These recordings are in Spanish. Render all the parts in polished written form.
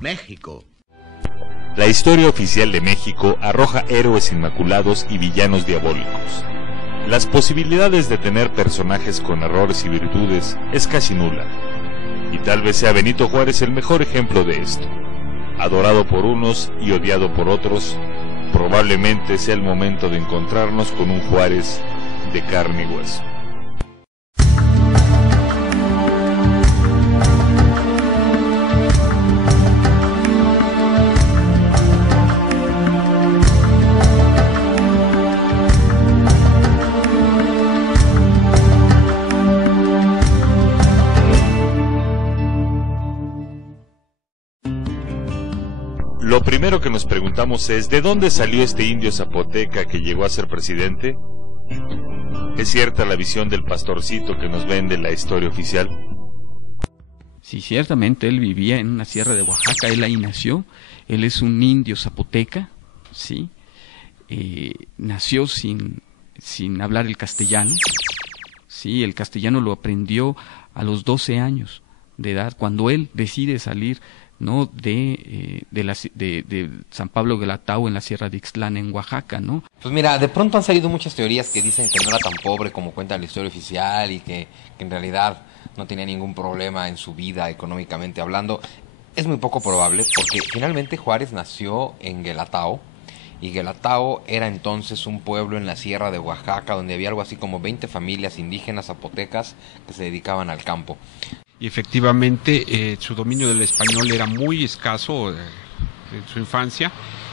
México. La historia oficial de México arroja héroes inmaculados y villanos diabólicos. Las posibilidades de tener personajes con errores y virtudes es casi nula. Y tal vez sea Benito Juárez el mejor ejemplo de esto. Adorado por unos y odiado por otros, probablemente sea el momento de encontrarnos con un Juárez de carne y hueso. Lo primero que nos preguntamos es, ¿de dónde salió este indio zapoteca que llegó a ser presidente? ¿Es cierta la visión del pastorcito que nos vende la historia oficial? Sí, ciertamente él vivía en una sierra de Oaxaca, él ahí nació, él es un indio zapoteca, ¿sí? Nació sin hablar el castellano, ¿sí? El castellano lo aprendió a los 12 años de edad, cuando él decide salir, ¿no? de San Pablo Guelatao en la Sierra de Ixtlán en Oaxaca, ¿no? Pues mira, de pronto han salido muchas teorías que dicen que no era tan pobre como cuenta la historia oficial y que en realidad no tenía ningún problema en su vida económicamente hablando. Es muy poco probable porque finalmente Juárez nació en Guelatao y Guelatao era entonces un pueblo en la Sierra de Oaxaca donde había algo así como 20 familias indígenas zapotecas que se dedicaban al campo. Y efectivamente su dominio del español era muy escaso en su infancia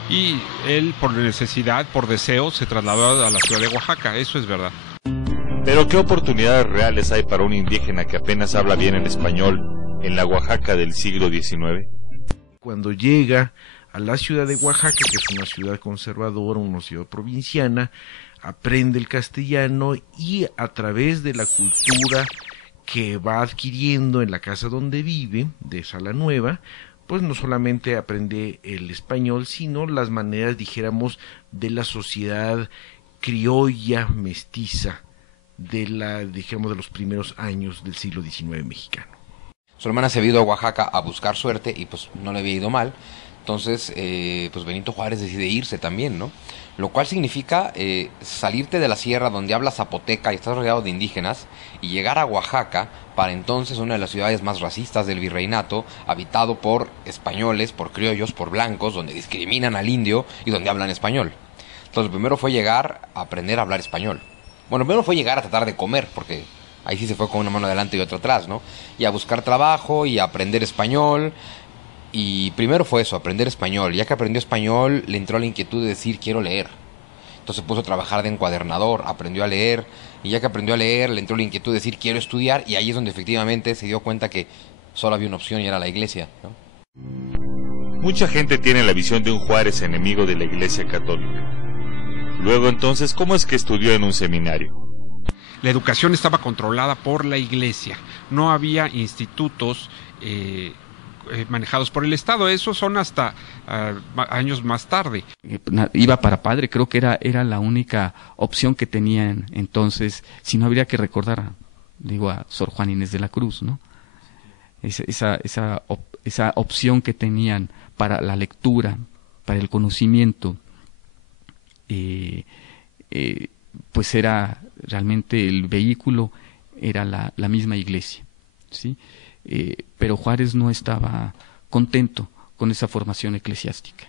y él por necesidad, por deseo, se trasladó a la ciudad de Oaxaca, eso es verdad. Pero ¿qué oportunidades reales hay para un indígena que apenas habla bien el español en la Oaxaca del siglo XIX? Cuando llega a la ciudad de Oaxaca, que es una ciudad conservadora, una ciudad provinciana, aprende el castellano y a través de la cultura que va adquiriendo en la casa donde vive, de Sala Nueva, pues no solamente aprende el español, sino las maneras, dijéramos, de la sociedad criolla, mestiza, de los primeros años del siglo XIX mexicano. Su hermana se había ido a Oaxaca a buscar suerte y pues no le había ido mal. Entonces, pues Benito Juárez decide irse también, ¿no? Lo cual significa salirte de la sierra donde hablas zapoteca y estás rodeado de indígenas y llegar a Oaxaca, para entonces una de las ciudades más racistas del virreinato, habitado por españoles, por criollos, por blancos, donde discriminan al indio y donde hablan español. Entonces, primero fue llegar a aprender a hablar español. Bueno, primero fue llegar a tratar de comer, porque ahí sí se fue con una mano adelante y otra atrás, ¿no? Y a buscar trabajo y a aprender español. Y primero fue eso, aprender español. Ya que aprendió español, le entró la inquietud de decir, quiero leer. Entonces se puso a trabajar de encuadernador, aprendió a leer. Y ya que aprendió a leer, le entró la inquietud de decir, quiero estudiar. Y ahí es donde efectivamente se dio cuenta que solo había una opción y era la iglesia, ¿no? Mucha gente tiene la visión de un Juárez enemigo de la Iglesia Católica. Luego entonces, ¿cómo es que estudió en un seminario? La educación estaba controlada por la iglesia, no había institutos manejados por el Estado, esos son hasta años más tarde. Iba para padre, creo que era la única opción que tenían entonces, si no habría que recordar a Sor Juana Inés de la Cruz, ¿no? Esa opción que tenían para la lectura, para el conocimiento, pues era realmente el vehículo, era la misma iglesia, ¿sí? Pero Juárez no estaba contento con esa formación eclesiástica.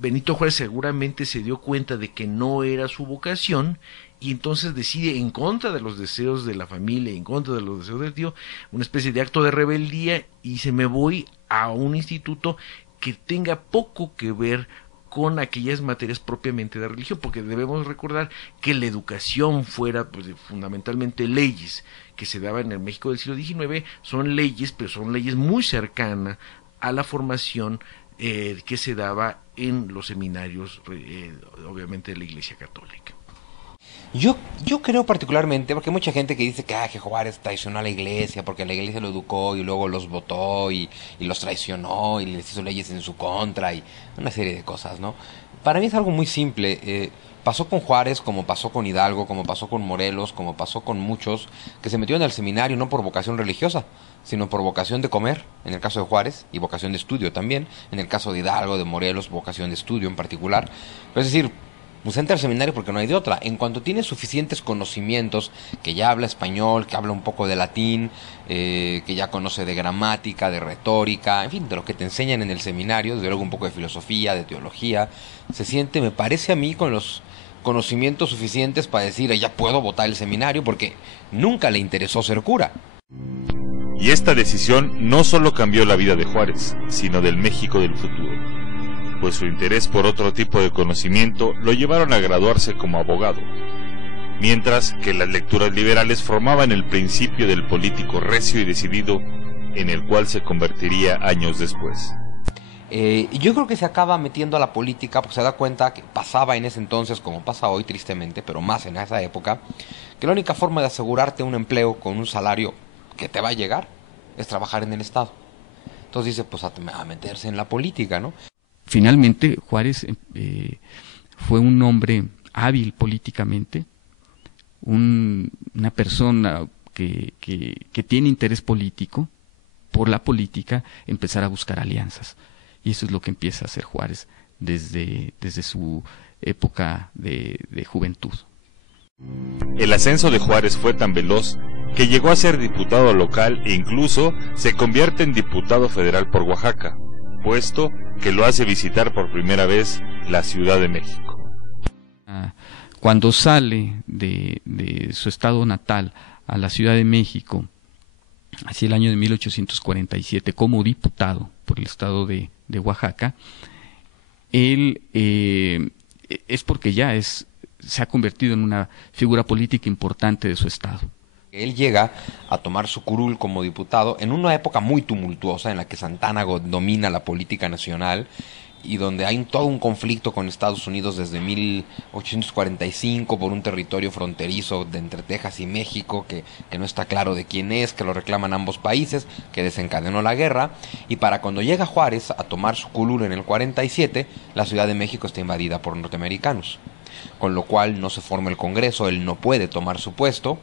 Benito Juárez seguramente se dio cuenta de que no era su vocación y entonces decide, en contra de los deseos de la familia, en contra de los deseos del tío, una especie de acto de rebeldía, y dice, me voy a un instituto que tenga poco que ver con aquellas materias propiamente de religión, porque debemos recordar que la educación fuera pues fundamentalmente leyes que se daban en el México del siglo XIX, son leyes, pero son leyes muy cercanas a la formación que se daba en los seminarios, obviamente de la Iglesia Católica. Yo creo particularmente, porque hay mucha gente que dice que Juárez traicionó a la iglesia porque la iglesia lo educó y luego los votó y los traicionó y les hizo leyes en su contra y una serie de cosas, ¿no? Para mí es algo muy simple. Pasó con Juárez, como pasó con Hidalgo, como pasó con Morelos, como pasó con muchos que se metieron al seminario no por vocación religiosa, sino por vocación de comer, en el caso de Juárez, y vocación de estudio también, en el caso de Hidalgo, de Morelos, vocación de estudio en particular. Es decir, pues entra al seminario porque no hay de otra. En cuanto tiene suficientes conocimientos, que ya habla español, que habla un poco de latín, que ya conoce de gramática, de retórica, en fin, de lo que te enseñan en el seminario, desde luego un poco de filosofía, de teología, se siente, me parece a mí, con los conocimientos suficientes para decir, ya puedo votar el seminario, porque nunca le interesó ser cura. Y esta decisión no solo cambió la vida de Juárez, sino del México del futuro, pues su interés por otro tipo de conocimiento lo llevaron a graduarse como abogado, mientras que las lecturas liberales formaban el principio del político recio y decidido en el cual se convertiría años después. Yo creo que se acaba metiendo a la política porque se da cuenta que pasaba en ese entonces, como pasa hoy tristemente, pero más en esa época, que la única forma de asegurarte un empleo con un salario que te va a llegar es trabajar en el Estado. Entonces dice, pues a meterse en la política, ¿no? Finalmente, Juárez fue un hombre hábil políticamente, una persona que tiene interés político, por la política, empezar a buscar alianzas. Y eso es lo que empieza a hacer Juárez desde su época de juventud. El ascenso de Juárez fue tan veloz que llegó a ser diputado local e incluso se convierte en diputado federal por Oaxaca, puesto que lo hace visitar por primera vez la Ciudad de México. Cuando sale de su estado natal a la Ciudad de México, hacia el año de 1847, como diputado por el estado de Oaxaca, él es porque ya se ha convertido en una figura política importante de su estado. Él llega a tomar su curul como diputado en una época muy tumultuosa en la que Santana domina la política nacional y donde hay todo un conflicto con Estados Unidos desde 1845 por un territorio fronterizo de entre Texas y México que no está claro de quién es, que lo reclaman ambos países, que desencadenó la guerra, y para cuando llega Juárez a tomar su curul en el 47, la Ciudad de México está invadida por norteamericanos, con lo cual no se forma el Congreso, él no puede tomar su puesto,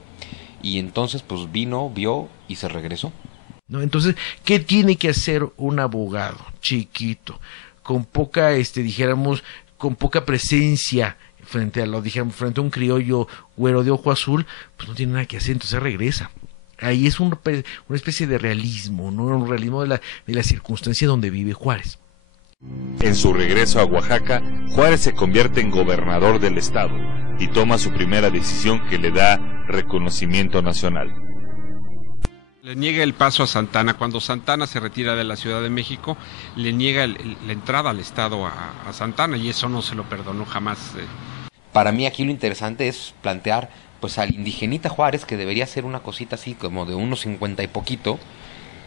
y entonces pues vino, vio y se regresó. ¿No? Entonces, ¿qué tiene que hacer un abogado chiquito, con poca, dijéramos, con poca presencia frente a un criollo güero de ojo azul? Pues no tiene nada que hacer, entonces regresa. Ahí es una especie de realismo, ¿no? Un realismo de la circunstancia donde vive Juárez. En su regreso a Oaxaca, Juárez se convierte en gobernador del estado y toma su primera decisión que le da reconocimiento nacional. Le niega el paso a Santana. Cuando Santana se retira de la Ciudad de México, le niega la entrada al estado a Santana, y eso no se lo perdonó jamás. Para mí aquí lo interesante es plantear pues al indigenita Juárez, que debería ser una cosita así como de unos 50 y poquito,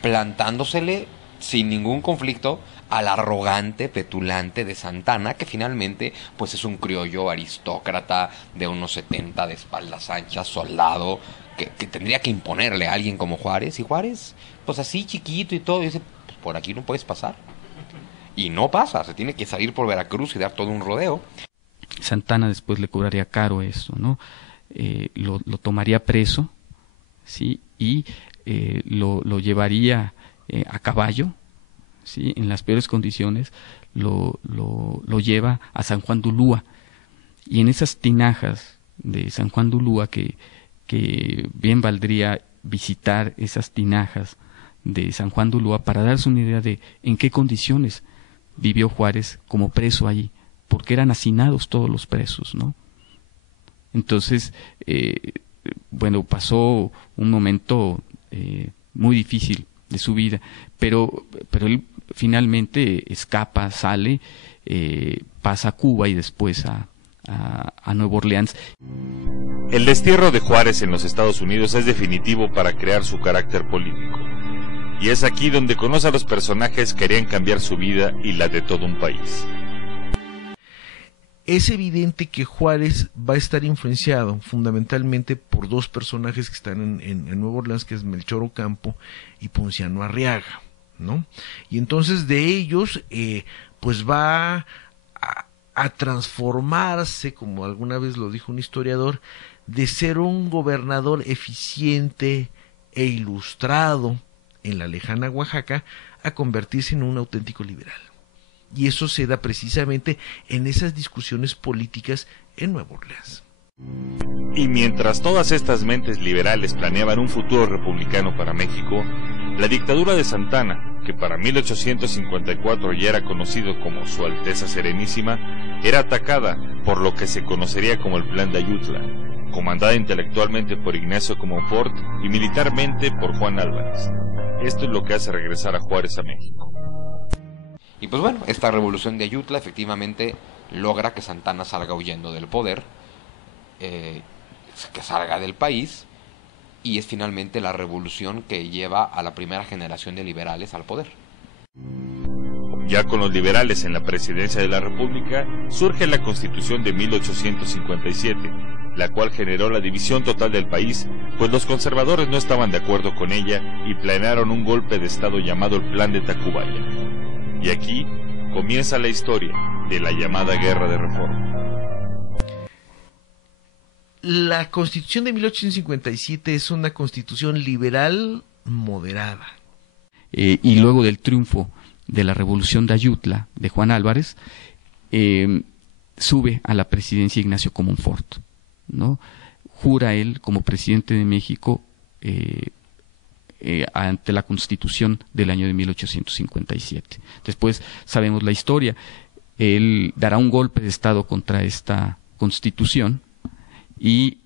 plantándosele sin ningún conflicto al arrogante, petulante de Santana, que finalmente pues es un criollo aristócrata de unos 70, de espaldas anchas, soldado, que tendría que imponerle a alguien como Juárez, y Juárez, pues así chiquito y todo, y dice, pues por aquí no puedes pasar. Y no pasa, se tiene que salir por Veracruz y dar todo un rodeo. Santana después le cobraría caro eso, ¿no? Lo tomaría preso, ¿sí? Y lo llevaría a caballo, ¿sí? En las peores condiciones, lo lleva a San Juan de Ulúa. Y en esas tinajas de San Juan de Ulúa, que bien valdría visitar esas tinajas de San Juan de Ulúa para darse una idea de en qué condiciones vivió Juárez como preso allí, porque eran hacinados todos los presos, ¿no? Entonces, pasó un momento muy difícil de su vida, pero él finalmente escapa, sale, pasa a Cuba y después a Nueva Orleans. El destierro de Juárez en los Estados Unidos es definitivo para crear su carácter político. Y es aquí donde conoce a los personajes que harían cambiar su vida y la de todo un país. Es evidente que Juárez va a estar influenciado fundamentalmente por dos personajes que están en Nueva Orleans, que es Melchor Ocampo y Ponciano Arriaga, ¿no? Y entonces de ellos, pues va a transformarse, como alguna vez lo dijo un historiador, de ser un gobernador eficiente e ilustrado en la lejana Oaxaca a convertirse en un auténtico liberal. Y eso se da precisamente en esas discusiones políticas en Nueva Orleans. Y mientras todas estas mentes liberales planeaban un futuro republicano para México, la dictadura de Santana, que para 1854 ya era conocido como Su Alteza Serenísima, era atacada por lo que se conocería como el Plan de Ayutla, comandada intelectualmente por Ignacio Comonfort y militarmente por Juan Álvarez. Esto es lo que hace regresar a Juárez a México. Y pues bueno, esta revolución de Ayutla efectivamente logra que Santana salga huyendo del poder, que salga del país, y es finalmente la revolución que lleva a la primera generación de liberales al poder. Ya con los liberales en la presidencia de la República, surge la Constitución de 1857, la cual generó la división total del país, pues los conservadores no estaban de acuerdo con ella y planearon un golpe de Estado llamado el Plan de Tacubaya. Y aquí comienza la historia de la llamada Guerra de Reforma. La Constitución de 1857 es una constitución liberal moderada. Y luego del triunfo de la Revolución de Ayutla de Juan Álvarez, sube a la presidencia Ignacio Comonfort, ¿no? Jura él como presidente de México ante la Constitución del año de 1857. Después sabemos la historia. Él dará un golpe de Estado contra esta Constitución y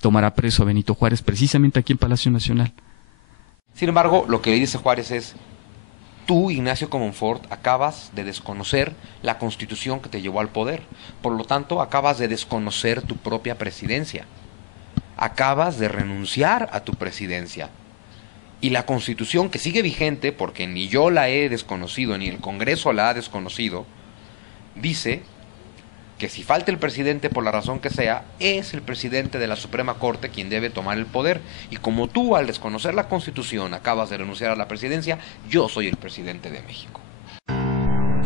tomará preso a Benito Juárez precisamente aquí en Palacio Nacional. Sin embargo, lo que le dice Juárez es: tú, Ignacio Comonfort, acabas de desconocer la Constitución que te llevó al poder. Por lo tanto, acabas de desconocer tu propia presidencia. Acabas de renunciar a tu presidencia. Y la Constitución, que sigue vigente, porque ni yo la he desconocido, ni el Congreso la ha desconocido, dice que si falta el presidente por la razón que sea, es el presidente de la Suprema Corte quien debe tomar el poder. Y como tú, al desconocer la Constitución, acabas de renunciar a la presidencia, yo soy el presidente de México.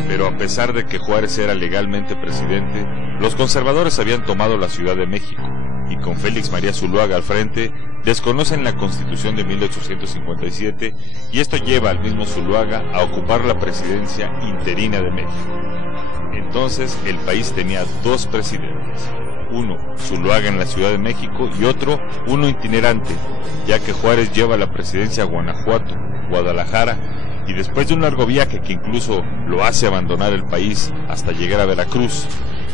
Pero a pesar de que Juárez era legalmente presidente, los conservadores habían tomado la Ciudad de México, y con Félix María Zuluaga al frente, desconocen la Constitución de 1857, y esto lleva al mismo Zuluaga a ocupar la presidencia interina de México. Entonces el país tenía dos presidentes, uno Zuluaga en la Ciudad de México y otro, uno itinerante, ya que Juárez lleva la presidencia a Guanajuato, Guadalajara, y después de un largo viaje que incluso lo hace abandonar el país hasta llegar a Veracruz,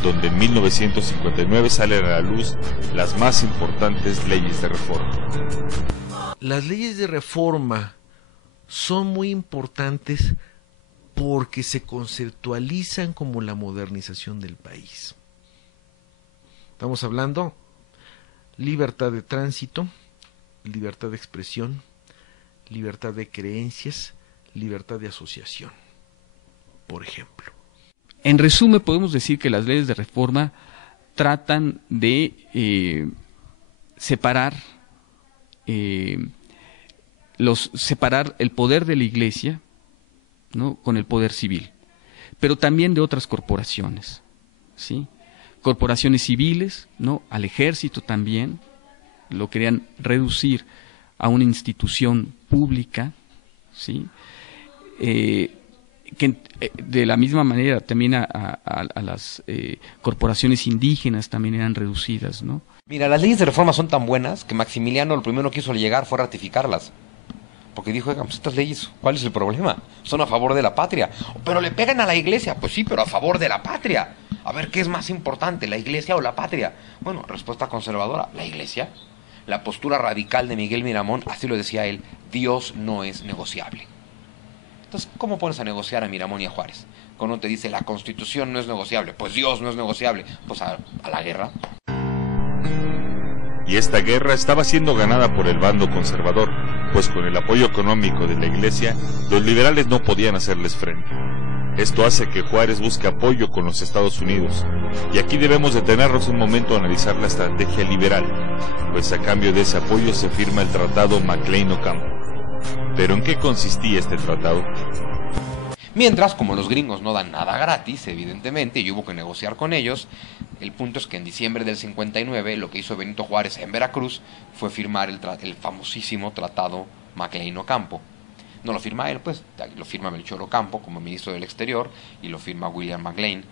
donde en 1959 salen a la luz las más importantes leyes de reforma. Las leyes de reforma son muy importantes porque se conceptualizan como la modernización del país. Estamos hablando libertad de tránsito, libertad de expresión, libertad de creencias, libertad de asociación, por ejemplo. En resumen, podemos decir que las leyes de reforma tratan de separar el poder de la Iglesia, ¿no?, con el poder civil, pero también de otras corporaciones, ¿sí? Corporaciones civiles, ¿no?, al ejército también, lo querían reducir a una institución pública, ¿sí? Que de la misma manera también a las corporaciones indígenas también eran reducidas, ¿no? Mira, las leyes de reforma son tan buenas que Maximiliano lo primero que hizo al llegar fue ratificarlas. Porque dijo: oigan, pues estas leyes, ¿cuál es el problema? Son a favor de la patria. Pero le pegan a la iglesia. Pues sí, pero a favor de la patria. A ver, ¿qué es más importante, la iglesia o la patria? Bueno, respuesta conservadora: la iglesia. La postura radical de Miguel Miramón, así lo decía él: Dios no es negociable. Entonces, ¿cómo pones a negociar a Miramón y a Juárez? Cuando uno te dice la Constitución no es negociable, pues Dios no es negociable, pues a la guerra. Y esta guerra estaba siendo ganada por el bando conservador, pues con el apoyo económico de la Iglesia, los liberales no podían hacerles frente. Esto hace que Juárez busque apoyo con los Estados Unidos, y aquí debemos detenernos un momento a analizar la estrategia liberal, pues a cambio de ese apoyo se firma el Tratado Maclean-Ocampo. ¿Pero en qué consistía este tratado? Mientras, como los gringos no dan nada gratis, evidentemente, y hubo que negociar con ellos, el punto es que en diciembre del 59 lo que hizo Benito Juárez en Veracruz fue firmar el famosísimo Tratado Maclean-Ocampo. No lo firma él, pues, lo firma Melchor Ocampo como ministro del Exterior y lo firma William McLean,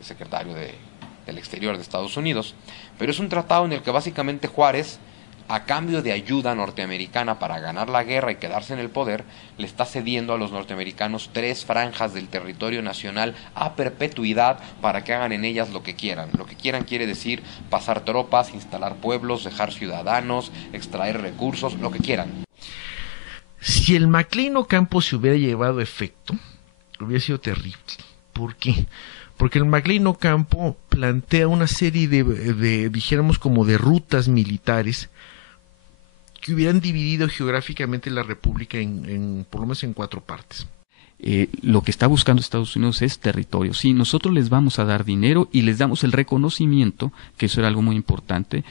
secretario del Exterior de Estados Unidos. Pero es un tratado en el que básicamente Juárez, a cambio de ayuda norteamericana para ganar la guerra y quedarse en el poder, le está cediendo a los norteamericanos 3 franjas del territorio nacional a perpetuidad para que hagan en ellas lo que quieran. Lo que quieran quiere decir pasar tropas, instalar pueblos, dejar ciudadanos, extraer recursos, lo que quieran. Si el McLean Ocampo se hubiera llevado a efecto, hubiera sido terrible. ¿Por qué? Porque el McLean Ocampo plantea una serie de dijéramos como de rutas militares que hubieran dividido geográficamente la República por lo menos en 4 partes. Lo que está buscando Estados Unidos es territorio. Sí, nosotros les vamos a dar dinero y les damos el reconocimiento, que eso era algo muy importante.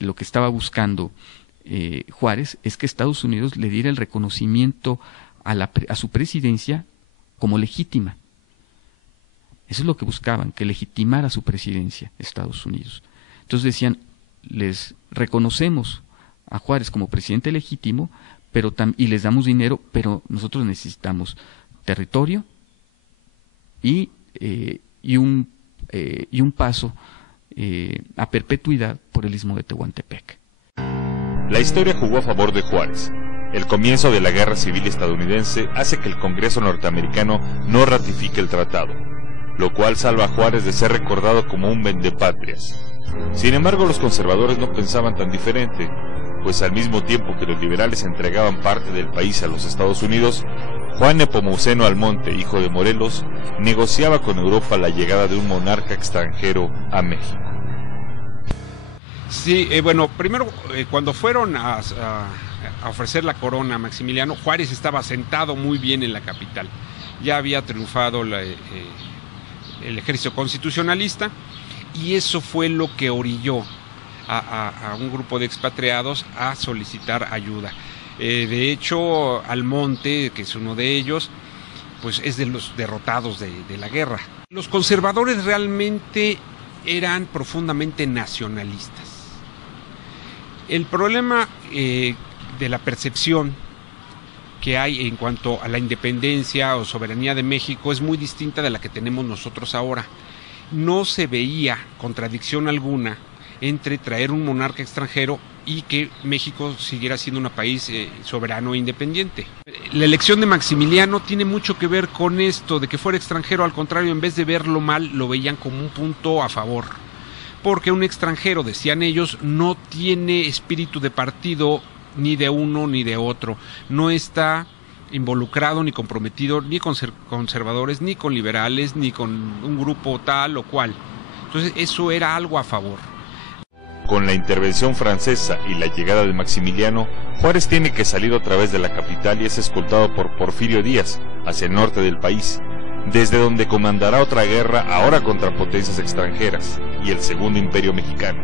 Lo que estaba buscando Juárez es que Estados Unidos le diera el reconocimiento a su presidencia como legítima. Eso es lo que buscaban, que legitimara su presidencia Estados Unidos. Entonces decían, les reconocemos a Juárez como presidente legítimo, y les damos dinero, pero nosotros necesitamos territorio y un paso a perpetuidad por el Istmo de Tehuantepec. La historia jugó a favor de Juárez. El comienzo de la Guerra Civil estadounidense hace que el Congreso norteamericano no ratifique el tratado, lo cual salva a Juárez de ser recordado como un vendepatrias. Sin embargo, los conservadores no pensaban tan diferente, pues al mismo tiempo que los liberales entregaban parte del país a los Estados Unidos, Juan Nepomuceno Almonte, hijo de Morelos, negociaba con Europa la llegada de un monarca extranjero a México. Sí, bueno, primero, cuando fueron a ofrecer la corona a Maximiliano, Juárez estaba sentado muy bien en la capital. Ya había triunfado el ejército constitucionalista, y eso fue lo que orilló a un grupo de expatriados a solicitar ayuda. De hecho, Almonte, que es uno de ellos, pues es de los derrotados de la guerra. Los conservadores realmente eran profundamente nacionalistas. El problema de la percepción que hay en cuanto a la independencia o soberanía de México es muy distinta de la que tenemos nosotros ahora. No se veía contradicción alguna entre traer un monarca extranjero y que México siguiera siendo un país soberano e independiente. La elección de Maximiliano tiene mucho que ver con esto, de que fuera extranjero. Al contrario, en vez de verlo mal, lo veían como un punto a favor. Porque un extranjero, decían ellos, no tiene espíritu de partido ni de uno ni de otro. No está involucrado ni comprometido ni con conservadores, ni con liberales, ni con un grupo tal o cual. Entonces eso era algo a favor. Con la intervención francesa y la llegada de Maximiliano, Juárez tiene que salir otra vez de la capital y es escoltado por Porfirio Díaz hacia el norte del país, desde donde comandará otra guerra ahora contra potencias extranjeras y el Segundo Imperio Mexicano,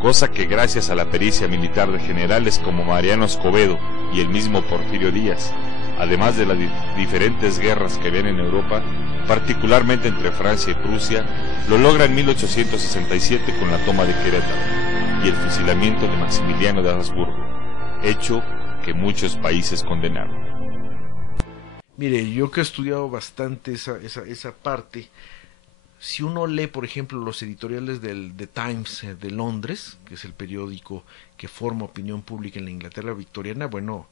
cosa que gracias a la pericia militar de generales como Mariano Escobedo y el mismo Porfirio Díaz, además de las diferentes guerras que habían en Europa, particularmente entre Francia y Prusia, lo logra en 1867 con la toma de Querétaro y el fusilamiento de Maximiliano de Habsburgo, hecho que muchos países condenaron. Mire, yo que he estudiado bastante esa parte, si uno lee, por ejemplo, los editoriales del The Times de Londres, que es el periódico que forma opinión pública en la Inglaterra victoriana, bueno,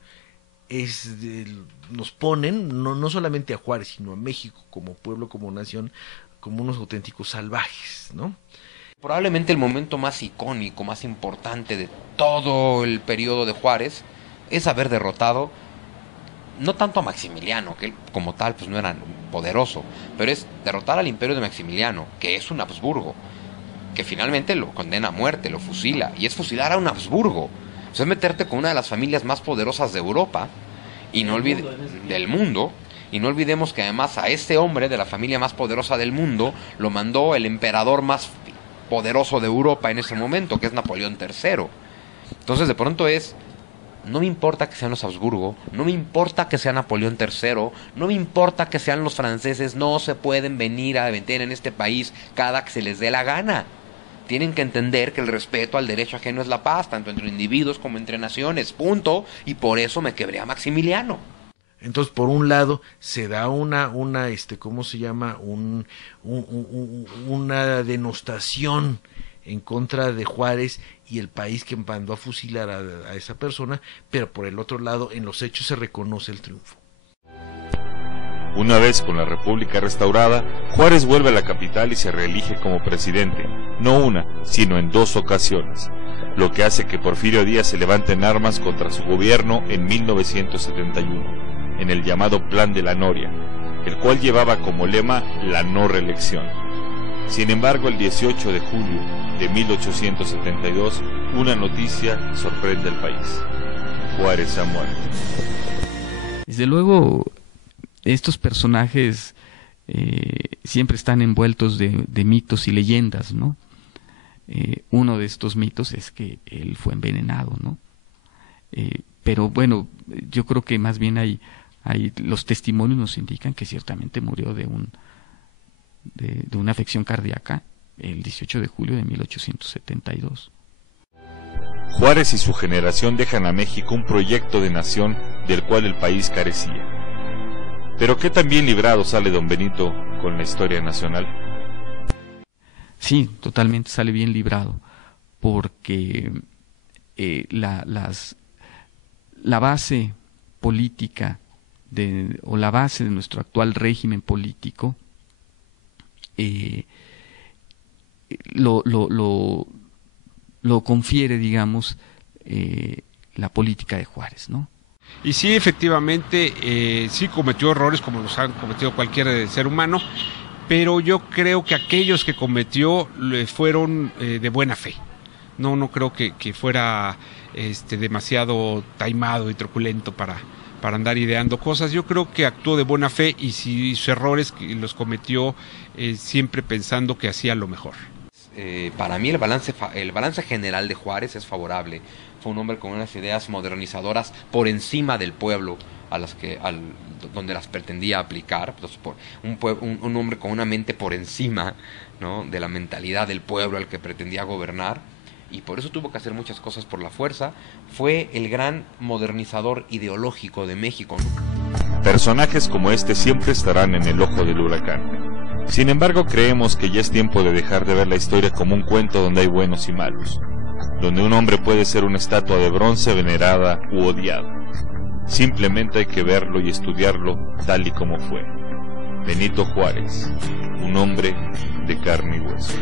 nos ponen no solamente a Juárez, sino a México como pueblo, como nación, como unos auténticos salvajes, ¿no? Probablemente el momento más icónico, más importante de todo el periodo de Juárez es haber derrotado no tanto a Maximiliano, que él como tal pues no era poderoso, pero es derrotar al imperio de Maximiliano, que es un Habsburgo, que finalmente lo condena a muerte, lo fusila, y es fusilar a un Habsburgo. O sea, es meterte con una de las familias más poderosas de Europa y del mundo, y no olvidemos que además a este hombre de la familia más poderosa del mundo lo mandó el emperador más poderoso de Europa en ese momento, que es Napoleón III. Entonces de pronto no me importa que sean los Habsburgo, no me importa que sea Napoleón III, no me importa que sean los franceses, no se pueden venir a meter en este país cada que se les dé la gana. tienen que entender que el respeto al derecho ajeno es la paz, tanto entre individuos como entre naciones, punto, y por eso me quebré a Maximiliano. Entonces, por un lado, se da ¿cómo se llama? Una denostación en contra de Juárez y el país que mandó a fusilar a esa persona, pero por el otro lado, en los hechos se reconoce el triunfo. Una vez con la República restaurada, Juárez vuelve a la capital y se reelige como presidente, no una, sino en 2 ocasiones, lo que hace que Porfirio Díaz se levante en armas contra su gobierno en 1971. En el llamado Plan de la Noria, el cual llevaba como lema la no reelección. Sin embargo, el 18 de julio de 1872, una noticia sorprende al país: Juárez ha muerto. Desde luego, estos personajes siempre están envueltos de mitos y leyendas, ¿no? Uno de estos mitos es que él fue envenenado, ¿no? Pero bueno, yo creo que más bien los testimonios nos indican que ciertamente murió de una afección cardíaca el 18 de julio de 1872. Juárez y su generación dejan a México un proyecto de nación del cual el país carecía. Pero ¿qué tan bien librado sale don Benito con la historia nacional? Sí, totalmente sale bien librado, porque la base política o la base de nuestro actual régimen político lo confiere, digamos, la política de Juárez, ¿no? Y sí, efectivamente, sí cometió errores como los han cometido cualquier ser humano, pero yo creo que aquellos que cometió fueron de buena fe. No creo que fuera demasiado taimado y truculento para andar ideando cosas. Yo creo que actuó de buena fe y si sus errores los cometió siempre pensando que hacía lo mejor. Para mí el balance general de Juárez es favorable. Fue un hombre con unas ideas modernizadoras por encima del pueblo donde las pretendía aplicar. Entonces, un hombre con una mente por encima, ¿no?, de la mentalidad del pueblo al que pretendía gobernar, y por eso tuvo que hacer muchas cosas por la fuerza. Fue el gran modernizador ideológico de México, ¿no? Personajes como este siempre estarán en el ojo del huracán. Sin embargo, creemos que ya es tiempo de dejar de ver la historia como un cuento donde hay buenos y malos, donde un hombre puede ser una estatua de bronce venerada u odiada. Simplemente hay que verlo y estudiarlo tal y como fue. Benito Juárez, un hombre de carne y hueso.